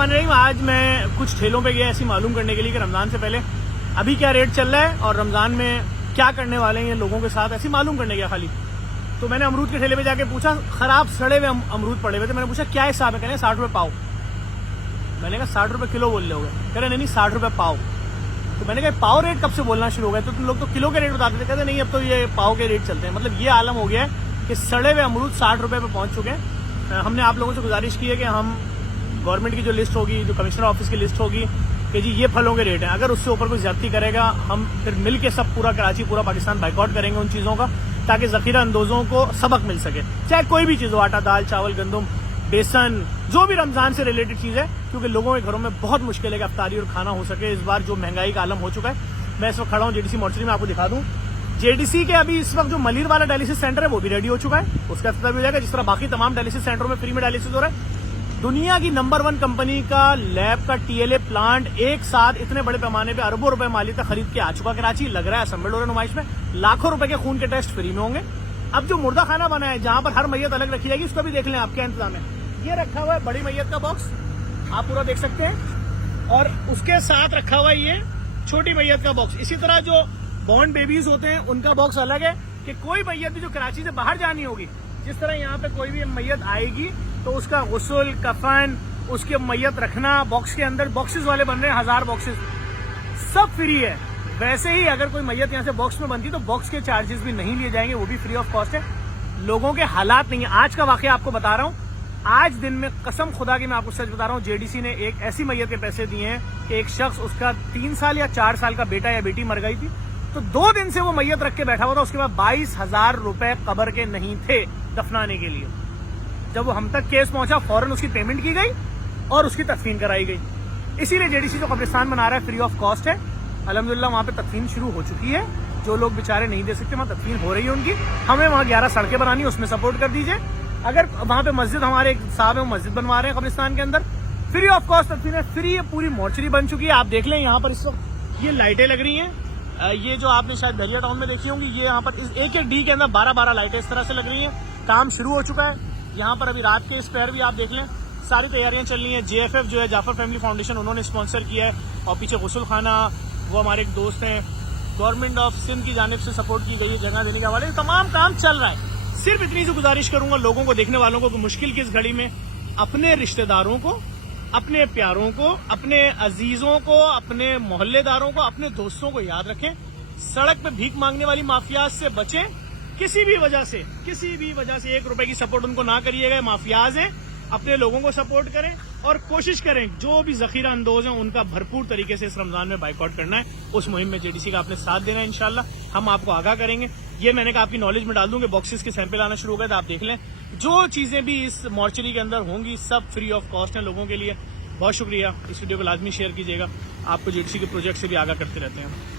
बिस्मिल्लाहिर्रहमानिर्रहीम। आज मैं कुछ ठेलों पे गया ऐसी मालूम करने के लिए कि रमज़ान से पहले अभी क्या रेट चल रहा है और रमज़ान में क्या करने वाले हैं लोगों के साथ, ऐसी मालूम करने गया खाली। तो मैंने अमरूद के ठेले पे जाके पूछा, खराब सड़े हुए अमरूद पड़े हुए थे। मैंने पूछा क्या हिसाब है, कहने 60 रुपये पाव। मैंने कहा 60 रुपये किलो बोल रहे हो गए? कह रहे नहीं 60 रुपये पाव। तो मैंने कहा पाव रेट कब से बोलना शुरू हो गए? तो तुम लोग तो किलो के रेट बताते थे। कहते नहीं अब तो ये पाव के रेट चलते हैं। मतलब ये आलम हो गया है कि सड़े हुए अमरूद 60 रुपये पे पहुंच चुके हैं। हमने आप लोगों से गुजारिश की है कि हम गवर्नमेंट की जो लिस्ट होगी, जो कमिश्नर ऑफिस की लिस्ट होगी कि जी ये फलों के रेट हैं, अगर उससे ऊपर कोई ज्यादती करेगा हम फिर मिल के सब पूरा कराची पूरा पाकिस्तान बाइकआउट करेंगे उन चीज़ों का, ताकि ज़ख़ीरा अंदोज़ों को सबक मिल सके। चाहे कोई भी चीज़ हो, आटा, दाल, चावल, गंदम, बेसन, जो भी रमज़ान से रिलेटेड चीज़ है, क्योंकि लोगों के घरों में बहुत मुश्किल है कि अफ्तारी और खाना हो सके। इस बार जो महंगाई का आलम हो चुका है। मैं इस वक्त खड़ा हूँ जेडीसी मोर्चरी में, आपको दिखा दूँ। जेडीसी के अभी इस वक्त जो मलिर वाला डायलिसिस सेंटर है वो भी रेडी हो चुका है, उसका इफ्तिताह भी हो जाएगा। जिस तरह बाकी तमाम डायलिसिस सेंटरों में फ्री में डायलिसिस हो रहा है। दुनिया की नंबर 1 कंपनी का लैब का टीएलए प्लांट एक साथ इतने बड़े पैमाने पे अरबों रुपए माली तक खरीद के आ चुका कराची। लग रहा है असेंबल्ड हो रहा है नुमाइश में। लाखों रुपए के खून के टेस्ट फ्री में होंगे। अब जो मुर्दा खाना बना है जहां पर हर मैयत अलग रखी जाएगी, उसका भी देख लें आप क्या इंतजाम है। ये रखा हुआ है बड़ी मैयत का बॉक्स, आप पूरा देख सकते हैं, और उसके साथ रखा हुआ है ये छोटी मैयत का बॉक्स। इसी तरह जो बॉर्न बेबीज होते हैं उनका बॉक्स अलग है कि कोई मैयत भी जो कराची से बाहर जानी होगी, जिस तरह यहाँ पे कोई भी मैयत आएगी तो उसका गुस्ल, कफन, उसके मैयत रखना बॉक्स के अंदर, बॉक्सेस वाले बन रहे हैं 1000 बॉक्सेस, सब फ्री है। वैसे ही अगर कोई मैयत यहाँ से बॉक्स में बनती तो बॉक्स के चार्जेस भी नहीं लिए जाएंगे, वो भी फ्री ऑफ कॉस्ट है। लोगों के हालात नहीं है। आज का वाकया आपको बता रहा हूँ। आज दिन में कसम खुदा की मैं आपको सच बता रहा हूँ, जेडीसी ने एक ऐसी मैयत के पैसे दिए हैं कि एक शख्स, उसका 3 साल या 4 साल का बेटा या बेटी मर गई थी, तो 2 दिन से वो मैयत रख के बैठा हुआ था। उसके बाद 22,000 रुपए कब्र के नहीं थे दफनाने के लिए। जब वो हम तक केस पहुंचा फौरन उसकी पेमेंट की गई और उसकी तदफीन कराई गई। इसीलिए जेडीसी जो कब्रिस्तान बना रहा है फ्री ऑफ कॉस्ट है। अल्हम्दुलिल्लाह वहां पे तदफीन शुरू हो चुकी है। जो लोग बेचारे नहीं दे सकते वहां तदफीन हो रही है उनकी। हमें वहां 11 सड़कें बनानी है, उसमें सपोर्ट कर दीजिए। अगर वहां पे मस्जिद, हमारे एक साहब है वो मस्जिद बनवा रहे हैं कब्रिस्तान के अंदर, फ्री ऑफ कॉस्ट तदफीन है। फ्री ये पूरी मोर्चरी बन चुकी है। आप देख लें यहाँ पर इस वक्त ये लाइटें लग रही हैं। ये जो आपने शायद दरिया टाउन में देखी होंगी, ये यहाँ पर एक एक डी के अंदर 12-12 लाइटें इस तरह से लग रही हैं। काम शुरू हो चुका है। यहाँ पर अभी रात के स्पेयर भी आप देख लें, सारी तैयारियां चल रही हैं। जेएफएफ जो है जाफर फैमिली फाउंडेशन, उन्होंने स्पॉन्सर किया है, और पीछे गुस्ल खाना, वो हमारे एक दोस्त हैं। गवर्नमेंट ऑफ सिंध की जानिब से सपोर्ट की गई है जगह देने के हवाले। तमाम काम चल रहा है। सिर्फ इतनी सी गुजारिश करूंगा लोगों को, देखने वालों को, कि मुश्किल की इस घड़ी में अपने रिश्तेदारों को, अपने प्यारों को, अपने अजीजों को, अपने मोहल्लेदारों को, अपने दोस्तों को याद रखें। सड़क पे भीख मांगने वाली माफियाज से बचें। किसी भी वजह से 1 रुपए की सपोर्ट उनको ना करिएगा। माफियाज हैं, अपने लोगों को सपोर्ट करें और कोशिश करें जो भी ज़ख़ीरा अंदोज हैं उनका भरपूर तरीके से इस रमजान में बाइकआउट करना है। उस मुहिम में जेडीसी का आपने साथ देना है। इंशाल्लाह हम आपको आगाह करेंगे। ये मैंने कहा आपकी नॉलेज में डाल दूंगे। बॉक्सेस के सैंपल आना शुरू हो गए तो आप देख लें। जो चीजें भी इस मोर्चरी के अंदर होंगी सब फ्री ऑफ कॉस्ट हैं लोगों के लिए। बहुत शुक्रिया। इस वीडियो को लाजमी शेयर कीजिएगा। आपको जेडीसी के प्रोजेक्ट से भी आगाह करते रहते हैं।